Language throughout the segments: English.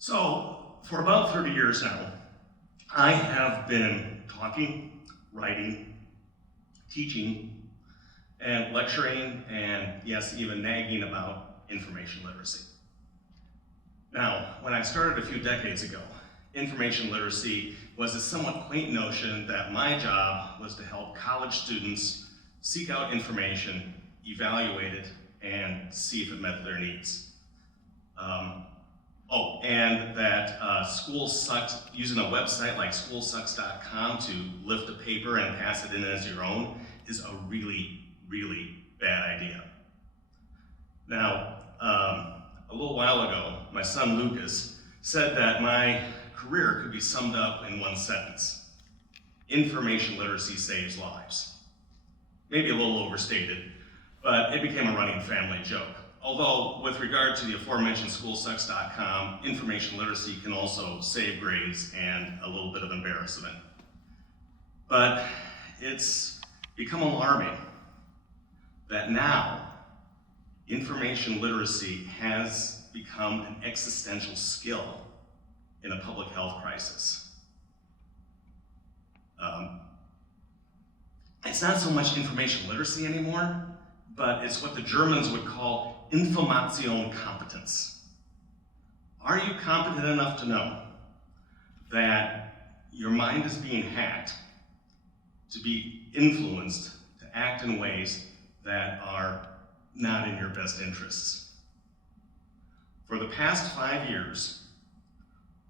So, for about 30 years now, I have been talking, writing, teaching, and lecturing, and yes, even nagging about information literacy. Now, when I started a few decades ago, information literacy was a somewhat quaint notion that my job was to help college students seek out information, evaluate it, and see if it met their needs. And that schools sucked, using a website like schoolsucks.com to lift a paper and pass it in as your own is a really, really bad idea. Now, a little while ago, my son Lucas said that my career could be summed up in one sentence: information literacy saves lives. Maybe a little overstated, but it became a running family joke. Although, with regard to the aforementioned schoolsucks.com, information literacy can also save grades and a little bit of embarrassment. But it's become alarming that now information literacy has become an existential skill in a public health crisis. It's not so much information literacy anymore, but it's what the Germans would call Informationskompetence. Are you competent enough to know that your mind is being hacked, to be influenced, to act in ways that are not in your best interests? For the past 5 years,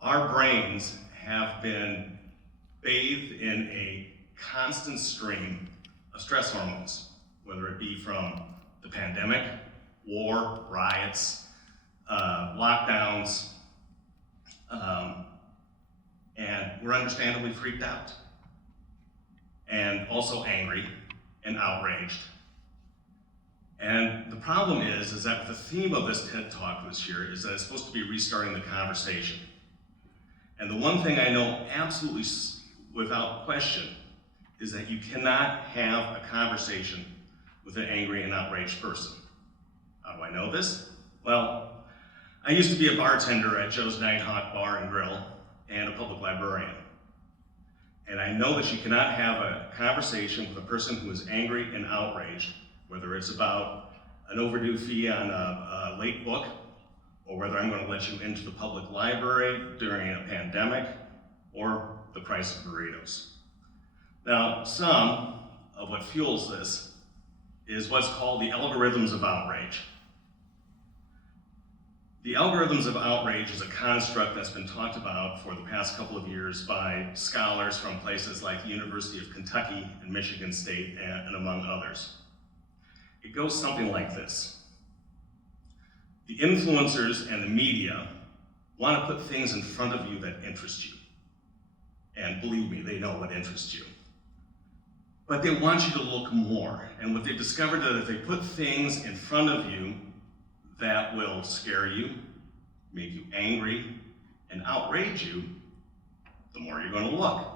our brains have been bathed in a constant stream of stress hormones, whether it be from the pandemic, war, riots, lockdowns, and we're understandably freaked out, and also angry and outraged. And the problem is that the theme of this TED Talk this year is that it's supposed to be restarting the conversation. And the one thing I know absolutely without question is that you cannot have a conversation with an angry and outraged person. How do I know this? Well, I used to be a bartender at Joe's Nighthawk Bar and Grill and a public librarian. And I know that you cannot have a conversation with a person who is angry and outraged, whether it's about an overdue fee on a late book, or whether I'm going to let you into the public library during a pandemic, or the price of burritos. Now, some of what fuels this is what's called the algorithms of outrage. The algorithms of outrage is a construct that's been talked about for the past couple of years by scholars from places like the University of Kentucky and Michigan State, and among others. It goes something like this. The influencers and the media want to put things in front of you that interest you. And believe me, they know what interests you. But they want you to look more. And what they've discovered is that if they put things in front of you that will scare you, make you angry, and outrage you, the more you're going to look.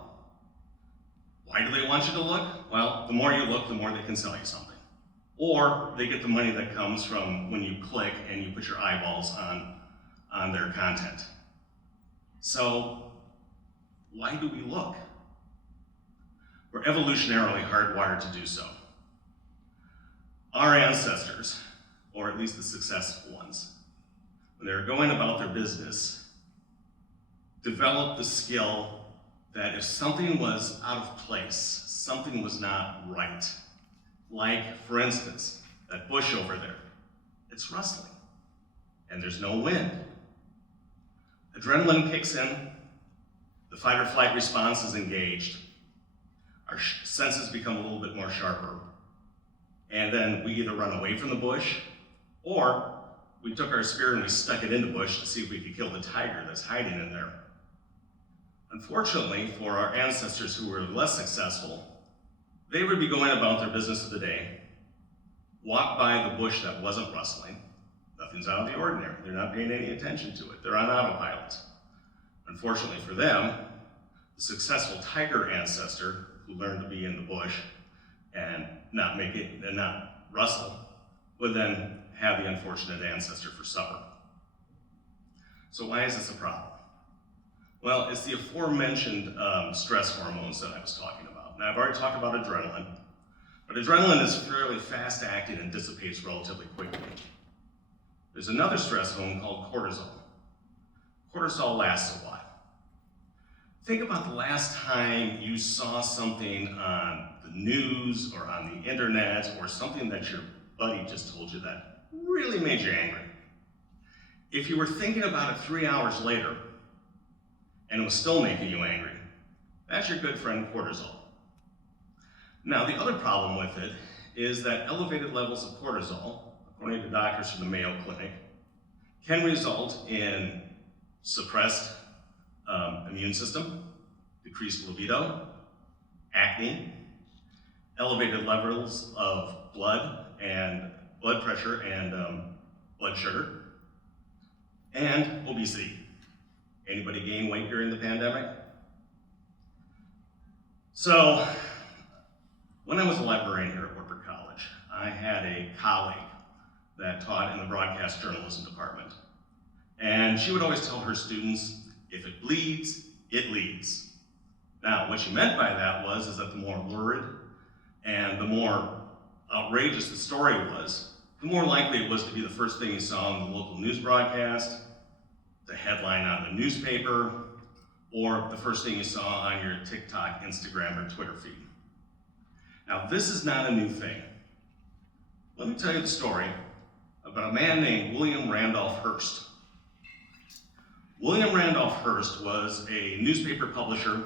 Why do they want you to look? Well, the more you look, the more they can sell you something. Or they get the money that comes from when you click and you put your eyeballs on their content. So, why do we look? We're evolutionarily hardwired to do so. Our ancestors, or at least the successful ones, when they were going about their business, developed the skill that if something was out of place, something was not right, like, for instance, that bush over there, it's rustling, and there's no wind. Adrenaline kicks in, the fight or flight response is engaged, our senses become a little bit more sharper, and then we either run away from the bush, or we took our spear and we stuck it in the bush to see if we could kill the tiger that's hiding in there. Unfortunately, for our ancestors who were less successful, they would be going about their business of the day, walk by the bush that wasn't rustling, nothing's out of the ordinary, they're not paying any attention to it, they're on autopilot. Unfortunately for them, the successful tiger ancestor who learned to be in the bush and not make it and not rustle would then have the unfortunate ancestor for supper. So why is this a problem? Well, it's the aforementioned stress hormones that I was talking about. Now, I've already talked about adrenaline, but adrenaline is fairly fast-acting and dissipates relatively quickly. There's another stress hormone called cortisol. Cortisol lasts a while. Think about the last time you saw something on the news or on the internet or something that your buddy just told you that really made you angry. If you were thinking about it 3 hours later and it was still making you angry, that's your good friend cortisol. Now, the other problem with it is that elevated levels of cortisol, according to doctors from the Mayo Clinic, can result in suppressed immune system, decreased libido, acne, elevated levels of blood pressure and blood sugar, and obesity. Anybody gain weight during the pandemic? So, when I was a librarian here at Wartburg College, I had a colleague that taught in the broadcast journalism department. And she would always tell her students, if it bleeds, it leads. Now, what she meant by that is that the more lurid and the more outrageous the story was, the more likely it was to be the first thing you saw in the local news broadcast, the headline on the newspaper, or the first thing you saw on your TikTok, Instagram, or Twitter feed. Now, this is not a new thing. Let me tell you the story about a man named William Randolph Hearst. William Randolph Hearst was a newspaper publisher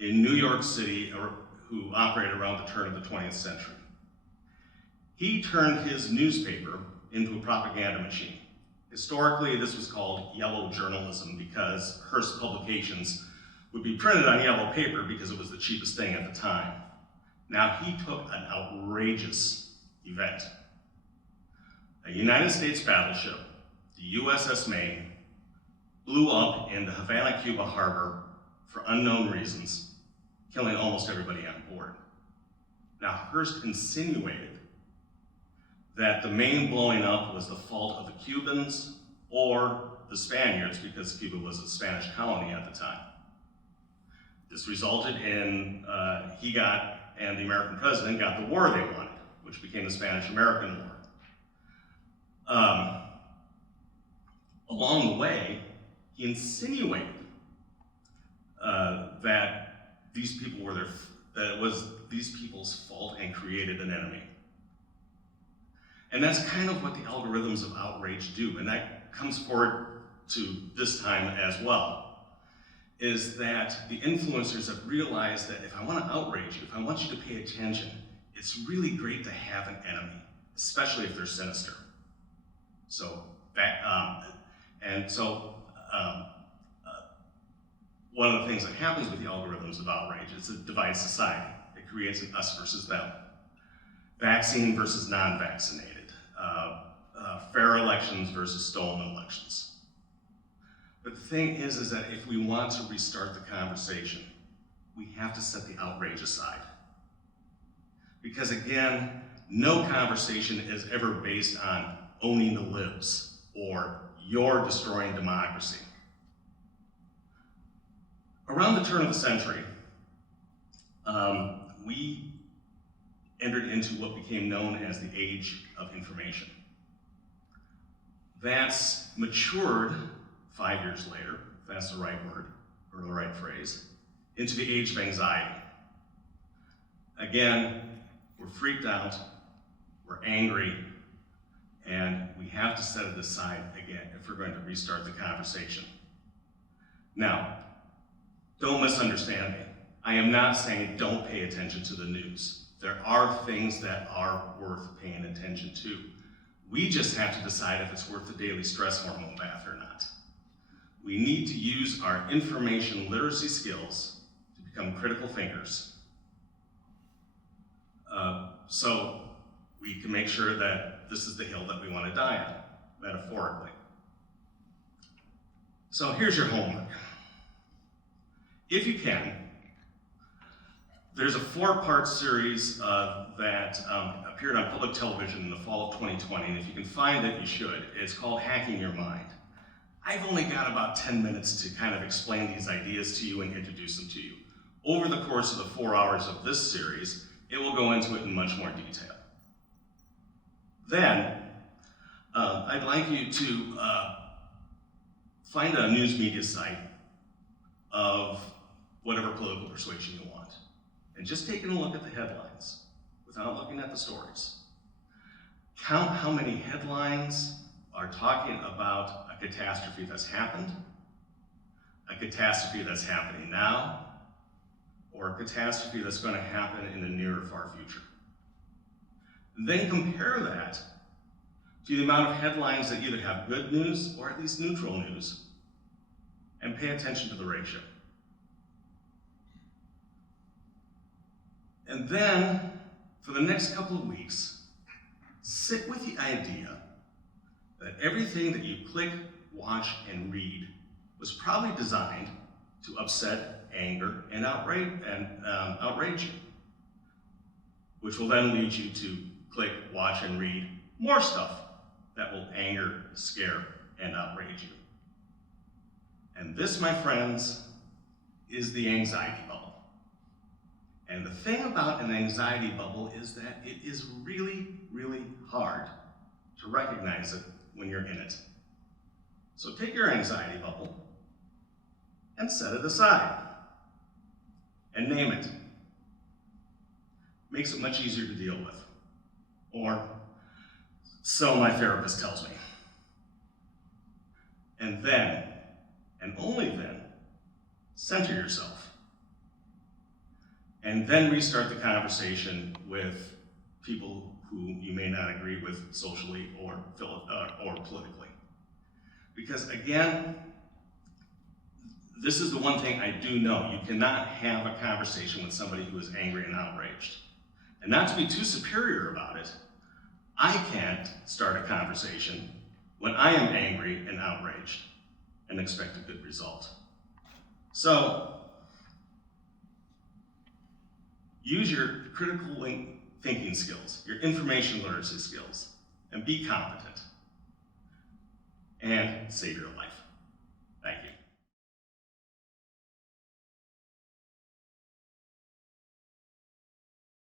in New York City who operated around the turn of the 20th century. He turned his newspaper into a propaganda machine. Historically, this was called yellow journalism because Hearst publications would be printed on yellow paper because it was the cheapest thing at the time. Now, he took an outrageous event. A United States battleship, the USS Maine, blew up in the Havana, Cuba harbor for unknown reasons, killing almost everybody on board. Now, Hearst insinuated that the Maine blowing up was the fault of the Cubans or the Spaniards because Cuba was a Spanish colony at the time. This resulted in he and the American president got the war they wanted, which became the Spanish-American War. Along the way, he insinuated that these people were that it was these people's fault and created an enemy. And that's kind of what the algorithms of outrage do, and that comes forward to this time as well, is that the influencers have realized that if I want to outrage you, if I want you to pay attention, it's really great to have an enemy, especially if they're sinister. So, one of the things that happens with the algorithms of outrage is it divides society. It creates an us versus them. Vaccine versus non-vaccinated. Fair elections versus stolen elections. But the thing is that if we want to restart the conversation, we have to set the outrage aside. Because again, no conversation is ever based on owning the libs or you're destroying democracy. Around the turn of the century, we entered into what became known as the age of information. That's matured 5 years later, if that's the right word, or the right phrase, into the age of anxiety. Again, we're freaked out, we're angry, and we have to set it aside again if we're going to restart the conversation. Now, don't misunderstand me. I am not saying don't pay attention to the news. There are things that are worth paying attention to. We just have to decide if it's worth the daily stress hormone bath or not. We need to use our information literacy skills to become critical thinkers so we can make sure that this is the hill that we want to die on, metaphorically. So here's your homework. If you can, there's a 4-part series that appeared on public television in the fall of 2020, and if you can find it, you should. It's called Hacking Your Mind. I've only got about 10 minutes to kind of explain these ideas to you and introduce them to you. Over the course of the 4 hours of this series, it will go into it in much more detail. Then, I'd like you to find a news media site of whatever political persuasion you want, and just taking a look at the headlines without looking at the stories. Count how many headlines are talking about a catastrophe that's happened, a catastrophe that's happening now, or a catastrophe that's going to happen in the near or far future. And then compare that to the amount of headlines that either have good news or at least neutral news, and pay attention to the ratio. And then, for the next couple of weeks, sit with the idea that everything that you click, watch, and read was probably designed to upset, anger, and outrage you, which will then lead you to click, watch, and read more stuff that will anger, scare, and outrage you. And this, my friends, is the anxiety bubble. And the thing about an anxiety bubble is that it is really, really hard to recognize it when you're in it. So take your anxiety bubble and set it aside and name it. Makes it much easier to deal with. Or so my therapist tells me. And then, and only then, center yourself. And then restart the conversation with people who you may not agree with socially or politically. Because again, this is the one thing I do know. You cannot have a conversation with somebody who is angry and outraged. And not to be too superior about it, I can't start a conversation when I am angry and outraged and expect a good result. So, use your critical thinking skills, your information literacy skills, and be competent. And save your life.